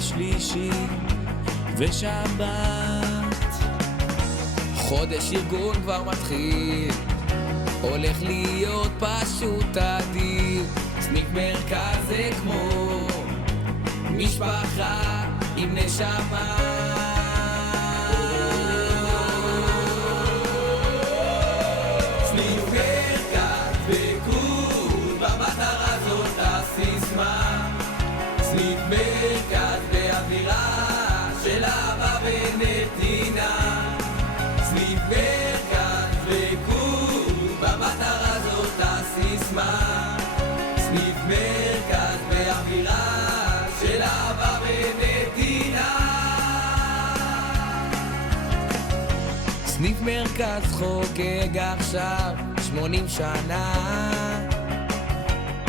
שלישי ושבת. חודש ארגון כבר מתחיל, הולך להיות פשוט אדיר. סניף מרכז זה כמו משפחה עם נשמה. סניף מרכז בגוד, במטרה זאת הסיסמה. סניף מרכז באווירה של אהבה ונתינה. סניף מרכז בגוד, במטרה זאת הסיסמה. סניף מרכז באווירה של אהבה ונתינה. סניף מרכז חוגג עכשיו 80 שנה.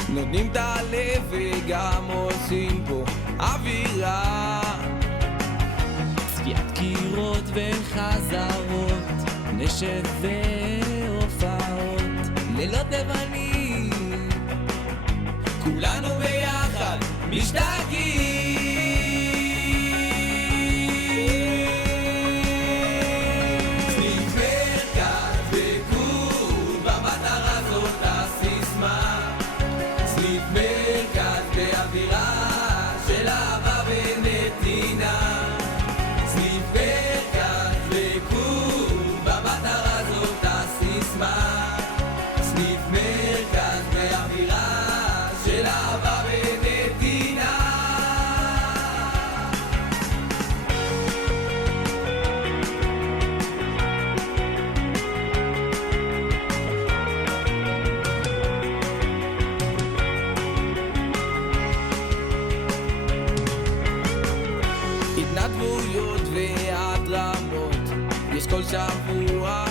נותנים את הלב וגם עושים פה אווירה. צפיית קירות וחזרות, נשף והופעות, לילות לבנים, כולנו ביחד משתגעים. סניף מרכז בגוד, במטרה זאת הסיסמה. סניף מרכז באווירה של אהבה ונתינה. סניף מרכז בגוד, במטרה זאת הסיסמה. סניף מרכז באווירה של אהבה ונתינה. התנדבויות והדרמות יש כל שבוע.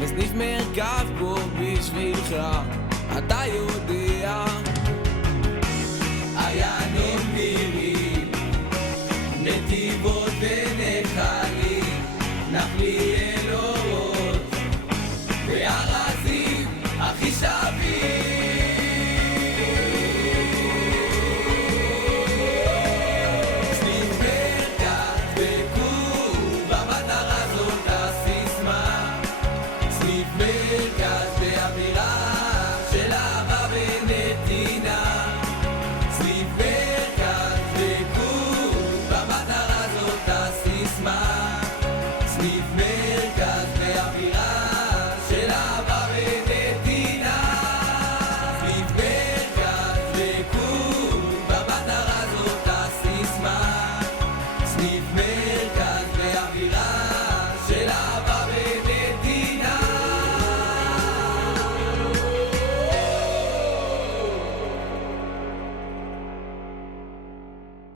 לסניף מרכז פה בשבילך, אתה יודע. עיינות נירים, נתיבות ונחלים, נחלים